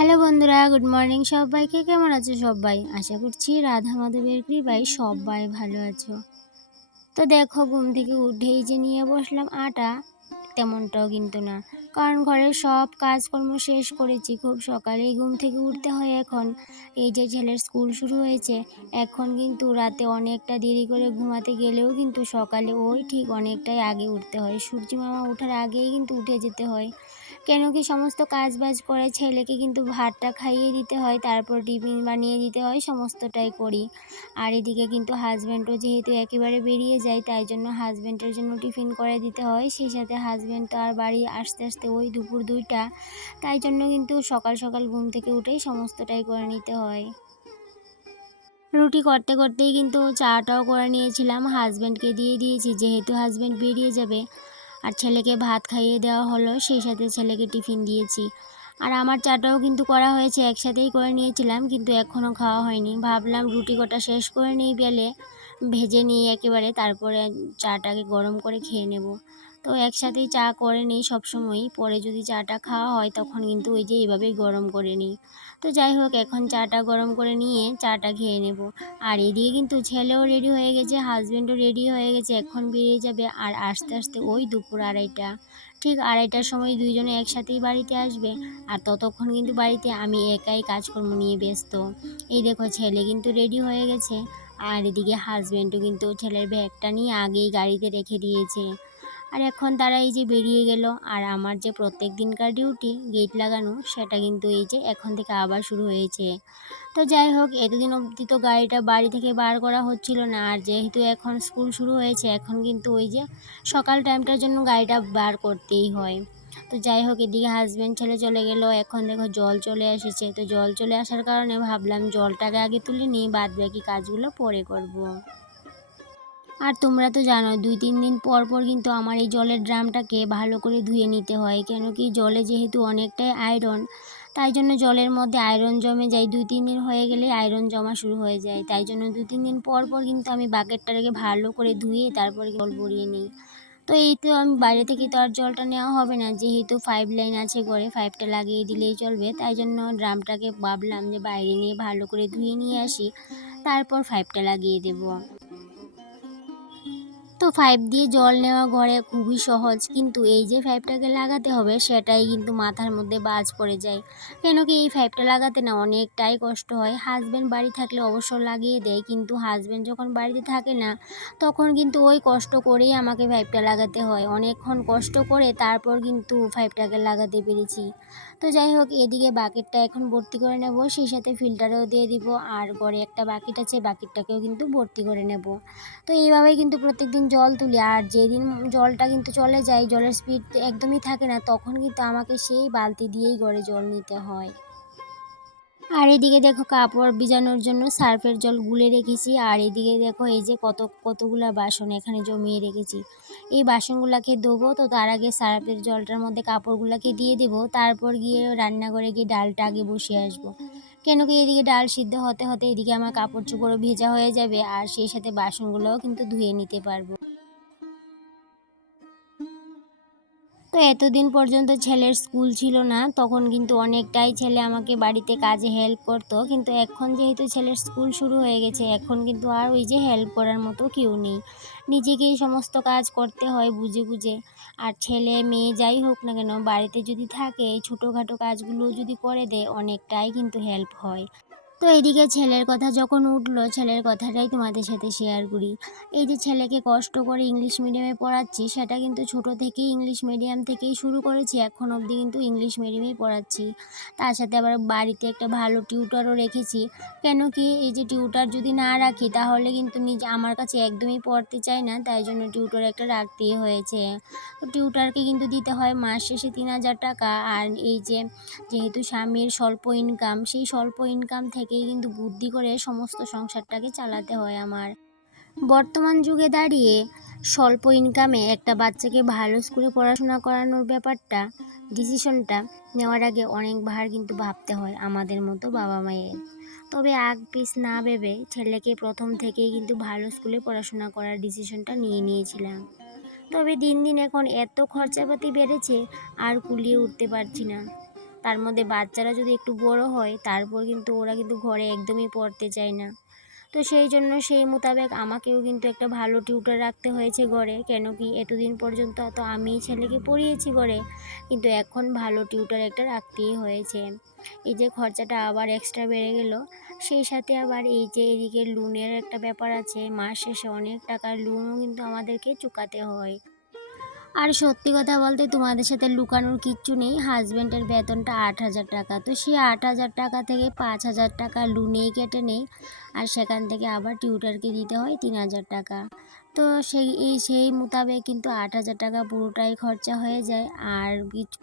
Hello বন্ধুরা, good morning সবাইকে। কেমন আছো সবাই? আশা করছি রাধা মাধবের কৃপায় সবাই ভালো আছো। তো দেখো, ঘুম থেকে উঠেই যে নিয়ে বসলাম আটা, তেমনটাও কিন্তু না। কারণ ঘরের সব কাজকর্ম শেষ করেছি, খুব সকালেই ঘুম থেকে উঠতে হয়। এখন এই যে ছেলের স্কুল শুরু হয়েছে, এখন কিন্তু রাতে অনেকটা দেরি করে ঘুমাতে গেলেও কিন্তু সকালে ওই ঠিক অনেকটাই আগে উঠতে হয়। সূর্যি মামা ওঠার আগেই কিন্তু উঠে যেতে হয়। কেন কি সমস্ত কাজ বাজ করে ছেলেকে কিন্তু ভাতটা খাইয়ে দিতে হয়, তারপর টিফিন বানিয়ে দিতে হয়, সমস্তটাই করি। আর এদিকে কিন্তু হাজব্যান্ডও যেহেতু একেবারে বেরিয়ে যায়, তাই জন্য হাজব্যান্ডের জন্য টিফিন করে দিতে হয়। সেই সাথে হাজব্যান্ড তো আর বাড়ি আসতে আসতে ওই দুপুর 2টা, তাই জন্য কিন্তু সকাল সকাল ঘুম থেকে উঠেই সমস্তটাই করে নিতে হয়। রুটি করতে করতেই কিন্তু চাটাও করে নিয়েছিলাম, হাজব্যান্ডকে দিয়ে দিয়েছি যেহেতু হাজব্যান্ড বেরিয়ে যাবে। আর ছেলেকে ভাত খাইয়ে দেওয়া হলো, সেই সাথে ছেলেকে টিফিন দিয়েছি। আর আমার চাটাও কিন্তু করা হয়েছে, একসাথেই করে নিয়েছিলাম, কিন্তু এখনও খাওয়া হয়নি। ভাবলাম রুটি কটা শেষ করে নিই, বেলে ভেজে নিই একেবারে, তারপরে চাটাকে গরম করে খেয়ে নেব। তো একসাথেই চা করে নিই সবসময়ই, পরে যদি চাটা খাওয়া হয় তখন কিন্তু ওই যে এইভাবেই গরম করে নিই। তো যাই হোক, এখন চাটা গরম করে নিয়ে চাটা খেয়ে নেব। আর এদিকে কিন্তু ছেলেও রেডি হয়ে গেছে, হাজব্যান্ডও রেডি হয়ে গেছে, এখন বেরিয়ে যাবে। আর আস্তে আস্তে ওই দুপুর 2:30, ঠিক 2:30টার সময় দুইজনে একসাথেই বাড়িতে আসবে। আর ততক্ষণ কিন্তু বাড়িতে আমি একাই কাজকর্ম নিয়ে ব্যস্ত। এই দেখো, ছেলে কিন্তু রেডি হয়ে গেছে, আর এদিকে হাজব্যান্ডও কিন্তু ছেলের ব্যাগটা নিয়ে আগেই গাড়িতে রেখে দিয়েছে। আর এখন তারা এই যে বেরিয়ে গেল। আর আমার যে প্রত্যেক দিনকার ডিউটি গেট লাগানো, সেটা কিন্তু এই যে এখন থেকে আবার শুরু হয়েছে। তো যাই হোক, এতদিন অবধি তো গাড়িটা বাড়ি থেকে বার করা হচ্ছিল না, আর যেহেতু এখন স্কুল শুরু হয়েছে, এখন কিন্তু ওই যে সকাল টাইমটার জন্য গাড়িটা বার করতেই হয়। তো যাই হোক, এদিকে হাজব্যান্ড ছেলে চলে গেল। এখন দেখো জল চলে এসেছে, তো জল চলে আসার কারণে ভাবলাম জলটাকে আগে তুলে নিই, বাদ বাকি কাজগুলো পরে করব। আর তোমরা তো জানো 2-3 দিন পর পর কিন্তু আমার এই জলের ড্রামটাকে ভালো করে ধুয়ে নিতে হয়। কেন কি জলে যেহেতু অনেকটাই আয়রন, তাই জন্য জলের মধ্যে আয়রন জমে যায়। 2-3 দিন হয়ে গেলে আয়রন জমা শুরু হয়ে যায়, তাই জন্য 2-3 দিন পর পর কিন্তু আমি বাকেটটাকে ভালো করে ধুয়ে তারপরে জল ভরিয়ে নিই। তো এই তো আমি বাইরে থেকে তো আর জলটা নেওয়া হবে না, যেহেতু 5 লাইন আছে ঘরে, 5টা লাগিয়ে দিলেই চলবে। তাই জন্য ড্রামটাকে ভাবলাম যে বাইরে নিয়ে ভালো করে ধুয়ে নিয়ে আসি, তারপর 5টা লাগিয়ে দেবো। তো 5 দিয়ে জল নেওয়া ঘরে খুবই সহজ, কিন্তু এই যে 5টাকে লাগাতে হবে সেটাই কিন্তু মাথার মধ্যে বাজ পড়ে যায়। কেন কি এই 5টা লাগাতে না অনেকটাই কষ্ট হয়। হাজব্যান্ড বাড়ি থাকলে অবশ্য লাগিয়ে দেয়, কিন্তু হাজব্যান্ড যখন বাড়িতে থাকে না, তখন কিন্তু ওই কষ্ট করেই আমাকে 5টা লাগাতে হয়। অনেকক্ষণ কষ্ট করে তারপর কিন্তু 5টাকে লাগাতে পেরেছি। তো যাই হোক, এদিকে বাকেটটা এখন ভর্তি করে নেব, সেই সাথে ফিল্টারও দিয়ে দিব। আর ঘরে একটা বাকেট আছে, বাকেটটাকেও কিন্তু ভর্তি করে নেব। তো এইভাবেই কিন্তু প্রত্যেকদিন জল তুলি। আর যেদিন জলটা কিন্তু চলে যায়, জলের স্পিড একদমই থাকে না, তখন কিন্তু আমাকে সেই বালতি দিয়েই ঘরে জল নিতে হয়। আর এদিকে দেখো, কাপড় ভিজানোর জন্য সার্ফের জল গুলে রেখেছি। আর এদিকে দেখো, এই যে কতগুলা বাসন এখানে জমিয়ে রেখেছি, এই বাসনগুলাকে ধোবো। তো তার আগে সার্ফের জলটার মধ্যে কাপড়গুলাকে দিয়ে দেবো, তারপর গিয়ে রান্নাঘরে গিয়ে ডালটা আগে বসিয়ে আসবো। কেন কি এদিকে ডাল সিদ্ধ হতে হতে এদিকে আমার কাপড় চোপড়ও ভেজা হয়ে যাবে, আর সেই সাথে বাসনগুলোও কিন্তু ধুয়ে নিতে পারবো। তো এতদিন পর্যন্ত ছেলের স্কুল ছিল না, তখন কিন্তু অনেকটাই ছেলে আমাকে বাড়িতে কাজে হেল্প করতো, কিন্তু এখন যেহেতু ছেলের স্কুল শুরু হয়ে গেছে, এখন কিন্তু আর ওই যে হেল্প করার মতো কেউ নেই। নিজেকেই সমস্ত কাজ করতে হয় বুঝে বুঝে। আর ছেলে মেয়ে যাই হোক না কেন, বাড়িতে যদি থাকে এই ছোটোখাটো কাজগুলো যদি করে দেয়, অনেকটাই কিন্তু হেল্প হয়। তো এদিকে ছেলের কথা যখন উঠলো, ছেলের কথাটাই তোমাদের সাথে শেয়ার করি। এই যে ছেলেকে কষ্ট করে ইংলিশ মিডিয়ামে পড়াচ্ছি, সেটা কিন্তু ছোট থেকেই ইংলিশ মিডিয়াম থেকেই শুরু করেছি, এখন অবধি কিন্তু ইংলিশ মিডিয়ামেই পড়াচ্ছি। তার সাথে আবার বাড়িতে একটা ভালো টিউটরও রেখেছি। কেন কি এই যে টিউটর যদি না রাখি, তাহলে কিন্তু নিজে আমার কাছে একদমই পড়তে চায় না, তাই জন্য টিউটর একটা রাখতেই হয়েছে। তো টিউটরকে কিন্তু দিতে হয় মাস শেষে 3,000 টাকা। আর এই যে যেহেতু স্বামীর স্বল্প ইনকাম, সেই স্বল্প ইনকাম থেকেই কিন্তু বুদ্ধি করে সমস্ত সংসারটাকে চালাতে হয় আমার। বর্তমান যুগে দাঁড়িয়ে স্বল্প ইনকামে একটা বাচ্চাকে ভালো স্কুলে পড়াশোনা করানোর ব্যাপারটা, ডিসিশনটা নেওয়ার আগে অনেকবার কিন্তু ভাবতে হয় আমাদের মতো বাবা মায়ের। তবে আগ পিছ না ভেবে ছেলেকে প্রথম থেকেই কিন্তু ভালো স্কুলে পড়াশোনা করার ডিসিশনটা নিয়ে নিয়েছিলাম। তবে দিন দিন এখন এত খরচাপাতি বেড়েছে, আর কুলিয়ে উঠতে পারছি না। তার মধ্যে বাচ্চারা যদি একটু বড় হয় তারপর কিন্তু ওরা কিন্তু ঘরে একদমই পড়তে চায় না। তো সেই জন্য সেই মোতাবেক আমাকেও কিন্তু একটা ভালো টিউটর রাখতে হয়েছে ঘরে, কেন কি এতদিন পর্যন্ত তো আমি ছেলেকে পড়িয়েছি ঘরে, কিন্তু এখন ভালো টিউটর একটা রাখতেই হয়েছে। এই যে খরচাটা আবার এক্সট্রা বেড়ে গেল, সেই সাথে আবার এই যে এদিকে লোনের একটা ব্যাপার আছে, মাস শেষে অনেক টাকার লোনও কিন্তু আমাদেরকে চুকাতে হয়। আর সত্যি কথা বলতে তোমাদের সাথে লুকানোর কিচ্ছু নেই, হাজব্যান্ডের বেতনটা 8,000 টাকা, তো সেই 8,000 টাকা থেকে 5,000 টাকা লোনেই কেটে নেই, আর সেখান থেকে আবার টিউটারকে দিতে হয় 3,000 টাকা। তো সেই মোতাবেক কিন্তু 8,000 টাকা পুরোটাই খরচা হয়ে যায়। আর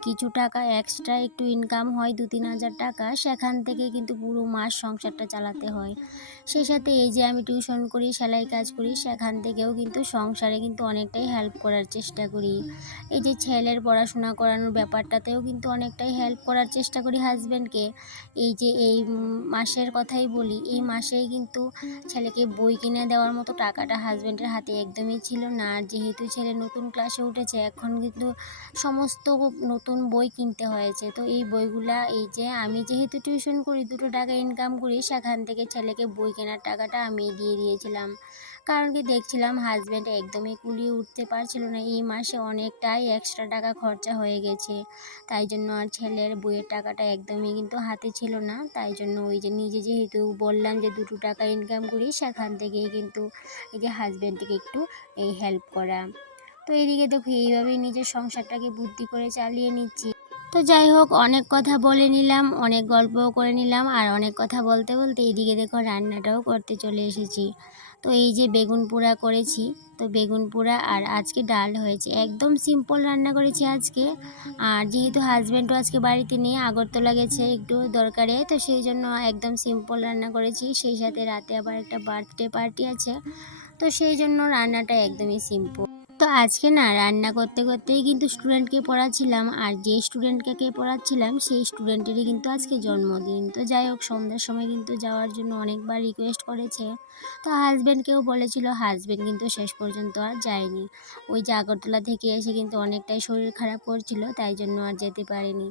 কিছু টাকা এক্সট্রা একটু ইনকাম হয় 2-3 হাজার টাকা, সেখান থেকে কিন্তু পুরো মাস সংসারটা চালাতে হয়। সেই সাথে এই যে আমি টিউশন করি, সেলাই কাজ করি, সেখান থেকেও কিন্তু সংসারে কিন্তু অনেকটাই হেল্প করার চেষ্টা করি। এই যে ছেলের পড়াশোনা করানোর ব্যাপারটাতেও কিন্তু অনেকটাই হেল্প করার চেষ্টা করি হাজব্যান্ডকে। এই যে এই মাসের কথাই বলি, এই মাসেই কিন্তু ছেলেকে বই কিনে দেওয়ার মতো টাকাটা হাজব্যান্ডের হাতে একদমই ছিল না। আর যেহেতু ছেলে নতুন ক্লাসে উঠেছে, এখন কিন্তু সমস্ত নতুন বই কিনতে হয়েছে। তো এই বইগুলা এই যে আমি যেহেতু টিউশন করি, 2 টাকা ইনকাম করি, সেখান থেকে ছেলেকে বই কেনার টাকাটা আমি দিয়ে দিয়েছিলাম। কারণ কি দেখছিলাম হাজব্যান্ড একদমই কুলিয়ে উঠতে পারছিল না, এই মাসে অনেকটাই এক্সট্রা টাকা খরচা হয়ে গেছে। তাই জন্য আর ছেলের বইয়ের টাকাটা একদমই কিন্তু হাতে ছিল না। তাই জন্য ওই যে নিজে যেহেতু বললাম যে 2 টাকা ইনকাম করি, সেখান থেকেই কিন্তু এই যে হাজব্যান্ডকে একটু এই হেল্প করা। তো এইদিকে দেখো এইভাবেই নিজের সংসারটাকে বুদ্ধি করে চালিয়ে নিচ্ছি। তো যাই হোক, অনেক কথা বলে নিলাম, অনেক গল্পও করে নিলাম, আর অনেক কথা বলতে বলতে এইদিকে দেখো রান্নাটাও করতে চলে এসেছি। তো এই যে বেগুন পোড়া করেছি, তো বেগুন পোড়া আর আজকে ডাল হয়েছে, একদম সিম্পল রান্না করেছি আজকে। আর যেহেতু হাজব্যান্ডও আজকে বাড়িতে নেই, আগরতলা গেছে একটু দরকারে, তো সেই জন্য একদম সিম্পল রান্না করেছি। সেই সাথে রাতে আবার একটা বার্থডে পার্টি আছে, তো সেই জন্য রান্নাটা একদমই সিম্পল। তো আজকে না রান্না করতে করতেই কিন্তু স্টুডেন্টকে পড়াচ্ছিলাম, আর যে স্টুডেন্টকে পড়াচ্ছিলাম সেই স্টুডেন্টেরই কিন্তু আজকে জন্মদিন। তো যাই হোক, সন্ধ্যার সময় কিন্তু যাওয়ার জন্য অনেকবার রিকোয়েস্ট করেছে। তো হাজব্যান্ডকেও বলেছিল, হাজব্যান্ড কিন্তু শেষ পর্যন্ত আর যায়নি। ওই যে আগরতলা থেকে এসে কিন্তু অনেকটাই শরীর খারাপ করছিল, তাই জন্য আর যেতে পারেনি।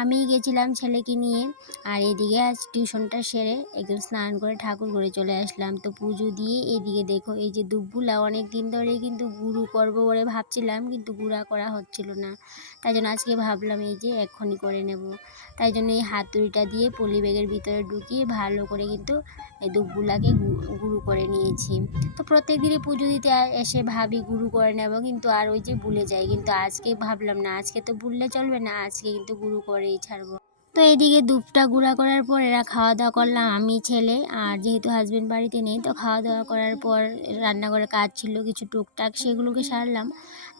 আমিই গেছিলাম ছেলেকে নিয়ে। আর এদিকে আজ টিউশনটা সেরে একদম স্নান করে ঠাকুর ঘরে চলে আসলাম। তো পুজো দিয়ে এদিকে দেখো এই যে দুবগুলা অনেক দিন ধরে কিন্তু গুঁড়ো করবো বলে ভাবছিলাম, কিন্তু গুঁড়া করা হচ্ছিল না। তাই জন্য আজকে ভাবলাম এই যে এক্ষুনি করে নেব। তাই জন্য এই হাতুড়িটা দিয়ে পলি ব্যাগের ভিতরে ঢুকিয়ে ভালো করে কিন্তু এই দুবগুলাকে গুঁড়ো করে নিয়েছি। তো প্রত্যেক দিনই পুজো দিতে এসে ভাবি গুঁড়ো করে নেব, কিন্তু আর ওই যে ভুলে যাই। কিন্তু আজকে ভাবলাম না, আজকে তো ভুললে চলবে না, আজকে কিন্তু গুঁড়ো করেই ছাড়বো। তো এদিকে দুধটা গুঁড়া করার পর এরা খাওয়া দাওয়া করলাম, আমি ছেলে। আর যেহেতু হাজব্যান্ড বাড়িতে নেই, তো খাওয়া দাওয়া করার পর রান্নাঘরে কাজ ছিল কিছু টুকটাক, সেগুলোকে সারলাম।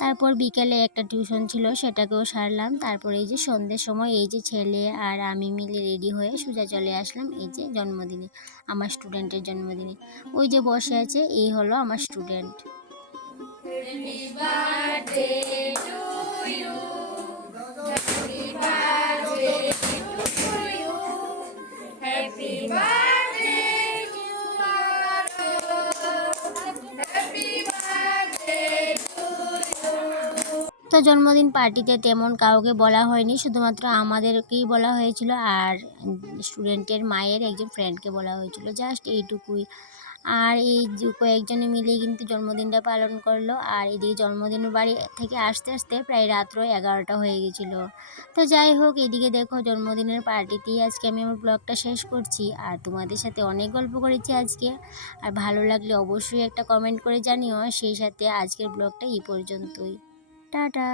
তারপর বিকেলে একটা টিউশন ছিল, সেটাকেও সারলাম। তারপর এই যে সন্ধ্যের সময় এই যে ছেলে আর আমি মিলে রেডি হয়ে সোজা চলে আসলাম এই যে জন্মদিনে, আমার স্টুডেন্টের জন্মদিনে। ওই যে বসে আছে, এই হলো আমার স্টুডেন্ট। তো জন্মদিন পার্টিতে তেমন কাউকে বলা হয়নি, শুধুমাত্র আমাদেরকেই বলা হয়েছিল, আর স্টুডেন্টের মায়ের একজন ফ্রেন্ডকে বলা হয়েছিল, জাস্ট এইটুকুই। আর এই কয়েকজনে মিলে কিন্তু জন্মদিনটা পালন করলো। আর এদিকে জন্মদিনের বাড়ি থেকে আসতে আসতে প্রায় রাত্র 11টা হয়ে গেছিলো। তো যাই হোক, এদিকে দেখো জন্মদিনের পার্টিতেই আজকে আমি আমার ব্লগটা শেষ করছি। আর তোমাদের সাথে অনেক গল্প করেছি আজকে। আর ভালো লাগলে অবশ্যই একটা কমেন্ট করে জানিও। সেই সাথে আজকের ব্লগটা এই পর্যন্তই। টাটা।